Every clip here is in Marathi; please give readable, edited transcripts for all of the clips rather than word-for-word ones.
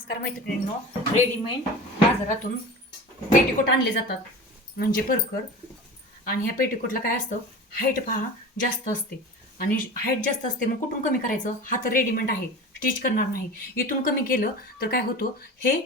नमस्कार मैत्रिणींनो, रेडीमेड बाजारातून पेटीकोट आणले जातात म्हणजे परकर. आणि ह्या पेटीकोटला काय असतं, हाईट पहा जास्त असते. आणि हाईट जास्त असते, मग कुठून कमी करायचं? हा तर रेडीमेड आहे, स्टिच करणार नाही. इथून कमी केलं तर काय होतं, हे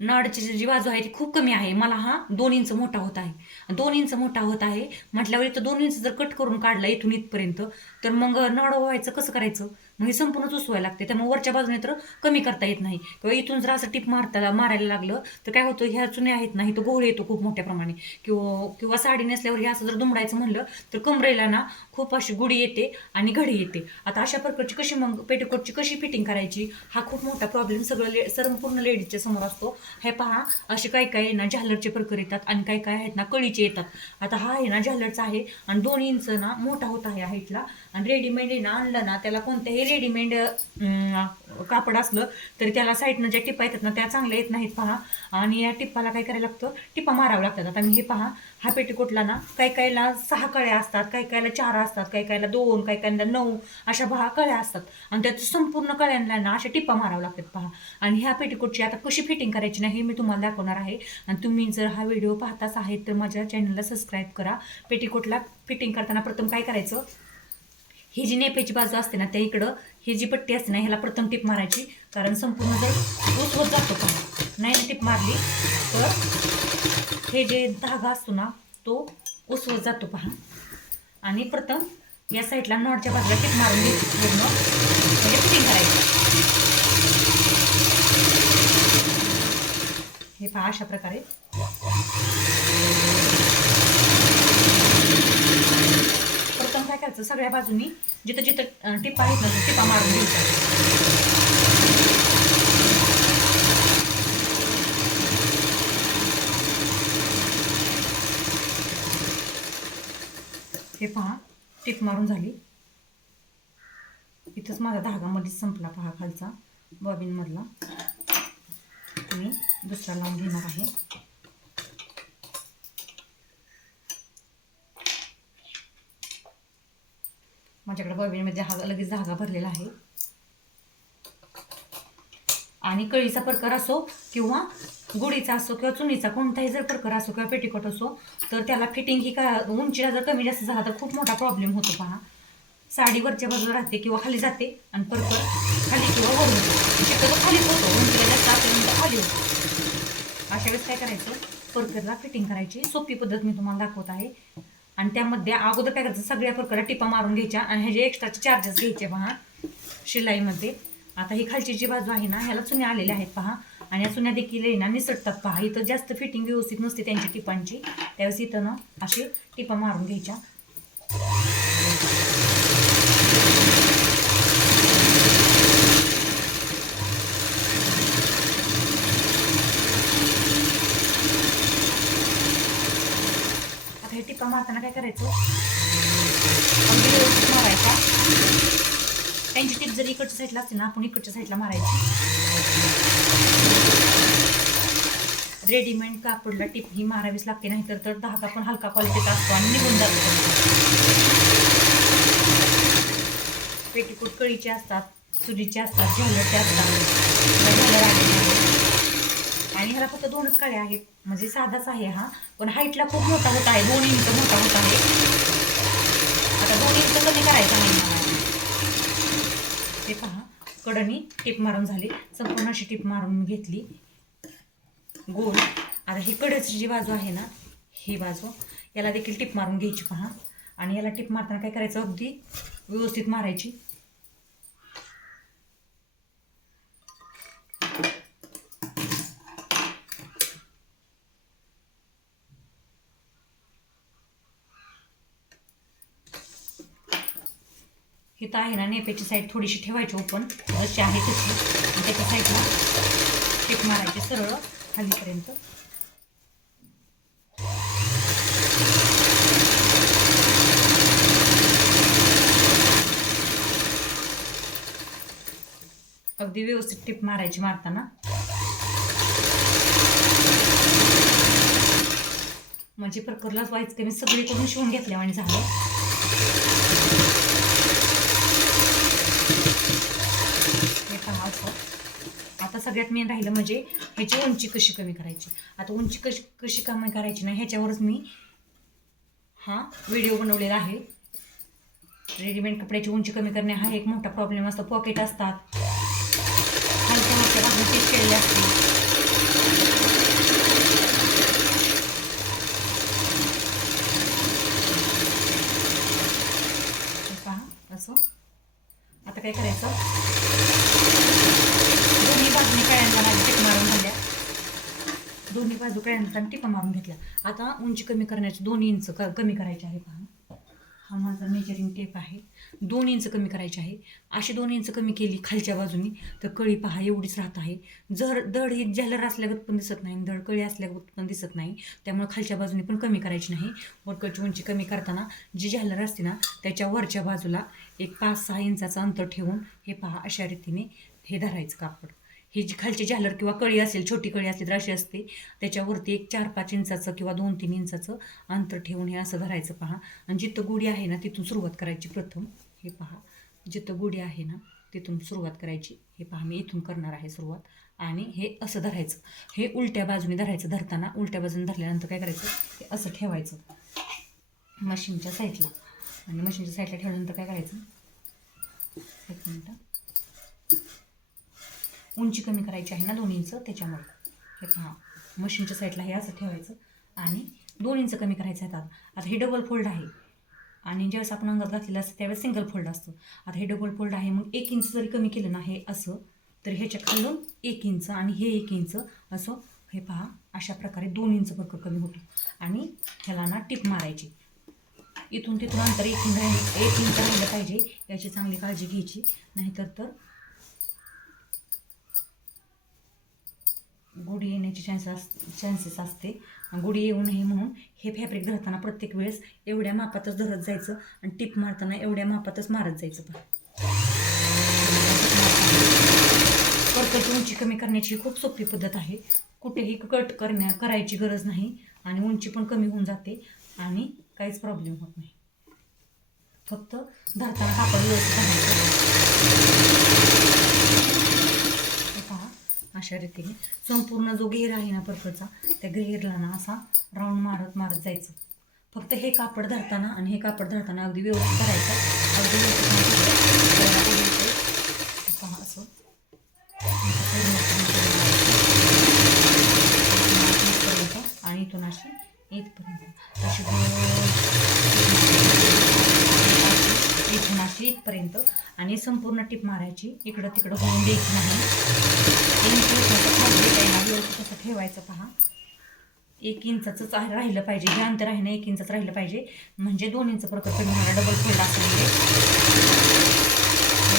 नाडची जी बाजू आहे ती खूप कमी आहे. मला हा 2 इंच मोठा होत आहे. 2 इंच मोठा होत आहे म्हटल्यावर इथं 2 इंच जर कट करून काढला इथून इथपर्यंत, तर मग नाड व्हायचं कसं करायचं? मग हे संपूर्णच उसवायला लागते. त्यामुळे वरच्या बाजूने तर कमी करता येत नाही. किंवा इथून जर असं टिप मारायला लागलं तर काय होतं, ह्या चुन्या आहेत ना, इथं गोळ येतो खूप मोठ्या प्रमाणे. किंवा साडी नेसल्यावर हे असं जर दुमडायचं म्हणलं तर कमरेला ना खूप अशी गुढी येते आणि घडी येते. आता अशा प्रकारची कशी मग पेटीकोटची कशी फिटिंग करायची, हा खूप मोठा प्रॉब्लेम संपूर्ण लेडीजच्या समोर असतो. हे पहा, असे काही काही ना झालरचे प्रकार येतात आणि काही काय आहेत ना कळीचे येतात. आता हा आहे ना झालरचा आहे आणि 2 इंच ना मोठा होत आहे हाईटला. आणि रेडीमेड आहे ना आणलं ना, त्याला कोणत्याही रेडीमेड कापड असलं तरी त्याला साईडनं ज्या टिपा येतात ना त्या चांगल्या येत नाहीत पहा. आणि या टिप्पाला काय करायला लागतं, टिपा मारावं लागतात. आता मी हे पहा, हा पेटीकोटला ना काही काहीला 6 कळ्या असतात, काही काहीला 4 असतात, काही काहीला 2, काही काहीला 9 अशा 10 कळ्या असतात. आणि त्यात संपूर्ण कळ्यांना ना अशा टिप्पा मारावं लागतात पहा. आणि ह्या पेटीकोटची आता कशी फिटिंग करायची नाही हे मी तुम्हाला दाखवणार आहे. आणि तुम्ही जर हा व्हिडिओ पाहताच आहेत तर माझ्या चॅनलला सबस्क्राईब करा. पेटीकोटला फिटिंग करताना प्रथम काय करायचं, ही जी नेपेची बाजू असते ना त्या इकडं ही जी पट्टी असते ना ह्याला प्रथम टिप मारायची. कारण संपूर्ण जर उसवत जातो पहा, नाही ना टिप मारली तर हे जे धागा असतो ना तो उसवत जातो पहा. आणि प्रथम या साईडला नॉटच्या बाजूला टिप मारून घ्यायची पूर्ण, म्हणजे फिटिंग करायची. हे पहा अशा प्रकारे प्रथम काय करायचं, सगळ्या बाजूनी जिथं जिथं टिपा आहेत ना टिपा मारून घ्यायच्या. हे पहा, टिप मारून झाली. इथंच माझा धागा मध्येच संपला पहा खालचा बॉबिन मधला. मी दुसरा लावून घेणार आहे. माझ्याकडे बॉबिनमध्ये लगेच धागा भरलेला आहे. आणि कळीचा प्रकार असो किंवा गुढीचा असो किंवा चुनीचा कोणताही जर प्रकार असो किंवा पेटीकोट असो, तर त्याला फिटिंग ही का उंचीला जर कमी जास्त झाला तर खूप मोठा प्रॉब्लेम होतो पहा. साडी वरच्या बाजूला राहते किंवा खाली जाते आणि परकर खाली किंवा वर होतो. शक्यतो खालीच होतो, उंचीला जास्त असेल खाली होतो. अशा वेळेस काय करायचं, परकरला फिटिंग करायची सोपी पद्धत मी तुम्हाला दाखवत आहे. आणि त्यामध्ये अगोदर काय करायचं, सगळ्या प्रकारे टिपा मारून घ्यायच्या आणि ह्याचे एक्स्ट्राचे चार्जेस घ्यायचे पहा शिलाईमध्ये. आता ही खालची जी बाजू आहे ना ह्याला चुन्या आलेल्या आहेत पहा. आणि या चुन्या देखील ना निसटतात पहा. इथं जास्त फिटिंग व्यवस्थित नसते त्यांची टिपांची, त्यावेळेस इथं ना असे टिपा मारून घ्यायच्या. आता हे टिपा मारताना काय करायचं, अगदी व्यवस्थित मारायचा. त्यांची टिप जर इकडच्या साईडला असते ना आपण इकडच्या साईडला मारायची. रेडीमेड कापडला टिप ही मारावीच लागते, नाहीतर तर धागा पण हलका क्वालिटीचा असतो आणि निघून जातो. पेटीकोट कळीचे असतात, चुलीचे असतात, झालरचे असतात. आणि ह्याला फक्त 2च कळ्या आहेत, म्हणजे साधाच आहे हा, पण हाईटला खूप मोठा होत आहे. 2 इंच मोठा होत आहे. आता 2 इंच कमी करायचा आहे मला. हे पहा, कडनी टिप मारून झाली, संपूर्ण अशी टिप मारून घेतली गोल. आता ही कडेची जी बाजू आहे ना ही बाजू, याला देखील टिप मारून घ्यायची पहा. आणि याला टिप मारताना काय करायचं, अगदी व्यवस्थित मारायची. इथं आहे ना नेपेची साईड थोडीशी ठेवायची ओपन, अशी आहे तशी. त्याच्या साईडला टिप मारायची सरळ खालीपर्यंत. अगदी व्यवस्थित टिप मारायची मारताना. म्हणजे प्रकरलाच व्हायचं की मी सगळीकडून शिवून घेतल्या आणि झालं. हे पहा असं. आता आता सगळ्यात मेन राहिलं म्हणजे ह्याची उंची कशी कमी करायची. आता उंची कशी कशी कमी करायची ना ह्याच्यावरच मी हा व्हिडिओ बनवलेला आहे. रेडीमेड कपड्याची उंची कमी करणे हा एक मोठा प्रॉब्लेम असतो. पॉकेट असतात, खालच्या वरच्या बाजूने पीस केलेले असते. पहा असं. आता काय करायचं, दोन्ही बाजूने कळ्यांना टिप मारून झाल्या, दोन्ही बाजू कळ्यांना टिपा मारून घेतल्या. आता उंची कमी करण्याची 2 इंच कमी करायची आहे. पहा हा माझा मेजरिंग टेप आहे. 2 इंच कमी करायची आहे. अशी 2 इंच कमी केली खालच्या बाजूनी तर कळी पहा एवढीच राहत आहे. जर दड ही झलर असल्यागत पण दिसत नाही, धड कळी असल्यागत पण दिसत नाही. त्यामुळे खालच्या बाजूनी पण कमी करायची नाही. वर्करची उंची कमी करताना जी झलर असते ना त्याच्या वरच्या बाजूला एक 5-6 इंचाचं अंतर ठेवून हे पहा अशा रीतीने हे धरायचं कापड. ही जी खालची झालर किंवा कळी असेल, छोटी कळी असली तर अशी असते, त्याच्यावरती एक 4-5 इंचाचं किंवा 2-3 इंचाचं अंतर ठेवून हे असं धरायचं. पहा आणि जिथं गुढी आहे ना तिथून सुरुवात करायची प्रथम. हे पहा जिथं गुढी आहे ना तिथून सुरुवात करायची. हे पहा मी इथून करणार आहे सुरुवात. आणि हे असं धरायचं. हे उलट्या बाजूने धरायचं. धरताना उलट्या बाजूने धरल्यानंतर काय करायचं, हे असं ठेवायचं मशीनच्या साईडला. आणि मशीनच्या साईडला ठेवल्यानंतर काय करायचं, एक मिनटं, उंची कमी करायची आहे ना 2 इंच, त्याच्यामुळे हे पहा मशीनच्या साईडला हे असं ठेवायचं आणि 2 इंच कमी करायचं आहे. आता हे डबल फोल्ड आहे आणि ज्यावेळेस आपण अंगात घातलेलं असतं त्यावेळेस सिंगल फोल्ड असतं. आता हे डबल फोल्ड आहे, मग 1 इंच जरी कमी केलं ना हे असं, तर ह्याच्या खालून 1 इंच आणि हे 1 इंच असं हे पहा अशा प्रकारे 2 इंच फरक कमी होतो. आणि ह्याला ना टिप मारायची. इथून तिथून अंतर 1 इंच राहिलं पाहिजे, याची चांगली काळजी घ्यायची. नाहीतर तर गुढी येण्याची चान्सेस असते. गुढी येऊ नये म्हणून हे फॅब्रिक धरताना प्रत्येक वेळेस एवढ्या मापातच धरत जायचं आणि टिप मारताना एवढ्या मापातच मारत जायचं. वर्करची उंची कमी करण्याची खूप सोपी पद्धत आहे. कुठेही कट करायची गरज नाही आणि उंची पण कमी होऊन जाते आणि काहीच प्रॉब्लेम होत नाही. फक्त धरताना कापड व्यवस्थित धरायचं. अशा रीतीने संपूर्ण जो घेर आहे ना परकरचा त्या घेरला ना असा राऊंड मारत मारत जायचं. फक्त हे कापड धरताना आणि हे कापड धरताना अगदी व्यवस्थित धरायचं. अगदी व्यवस्थित पहा असं आणि इथून अशी इथपर्यंत अशी इथून अशी इथपर्यंत आणि संपूर्ण टिप मारायची. इकडं तिकडं होऊन द्यायची नाही. व्यवस्थित असं ठेवायचं. पहा 1 इंचाचंच राहिलं पाहिजे, हे अंतर आहे ना 1 इंचाच राहिलं पाहिजे, म्हणजे 2 इंच प्रकार कमी होणार. डबल फोल्ड असल्यामुळे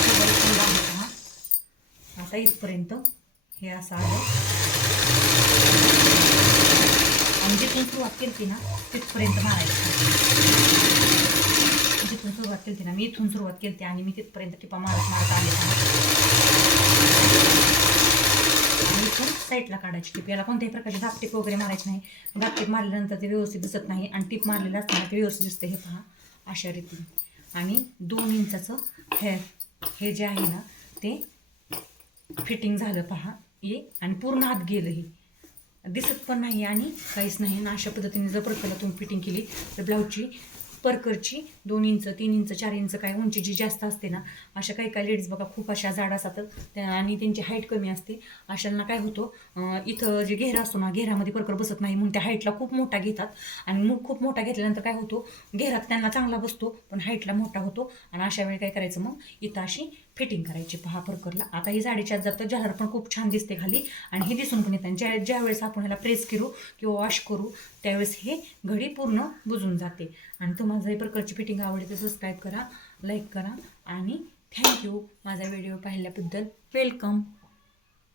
डबल फोल्ड आहे. पहा आता इथपर्यंत हे असं आलं आणि जिथून सुरुवात केली ना तिथपर्यंत मारायचं. जिथून सुरुवात केली ना मी इथून सुरुवात केली आणि मी तिथपर्यंत टिपा मारत मारत आले. इथून साईडला काढायची टिप. याला कोणत्याही प्रकारची दाबटीप वगैरे मारायची नाही. दाबटीप मारल्यानंतर ते व्यवस्थित दिसत नाही आणि टिप मारलेलं असताना ते व्यवस्थित दिसते. हे पहा अशा रीतीने. आणि 2 इंचाचं हे जे आहे ना ते फिटिंग झालं. पहा हे आणि पूर्ण आत गेलं, हे दिसत पण नाही आणि काहीच नाही. आणि अशा पद्धतीने जर परकरला तुम्ही फिटिंग केली तर ब्लाऊजची परकरची 2 इंच 3 इंच 4 इंच काय उंची जी जास्त असते ना, अशा काही काही लेडीज बघा खूप अशा जाड असतात आणि त्यांची हाईट कमी असते. अशांना काय होतं, इथं जे घेरा असतो ना घेरामध्ये परकर बसत नाही म्हणून त्या हाईटला खूप मोठा घेतात आणि मग खूप मोठा घेतल्यानंतर काय होतो, घेरात त्यांना चांगला बसतो पण हाईटला मोठा होतो. आणि अशा वेळी काय करायचं, मग इथं अशी फिटिंग करायची. पहा परकरला आता ही साडीच्यात जातं. झालर पण खूप छान दिसते खाली आणि हे दिसून पण येतं. ज्या वेळेस आपण ह्याला प्रेस करू किंवा वॉश करू त्यावेळेस हे घडी पूर्ण बुजून जाते. आणि तुम्हाला जर प्रकारची फिटिंग आवडली तर सबस्क्राईब करा, लाईक करा आणि थँक्यू माझा व्हिडिओ पाहिल्याबद्दल. वेलकम.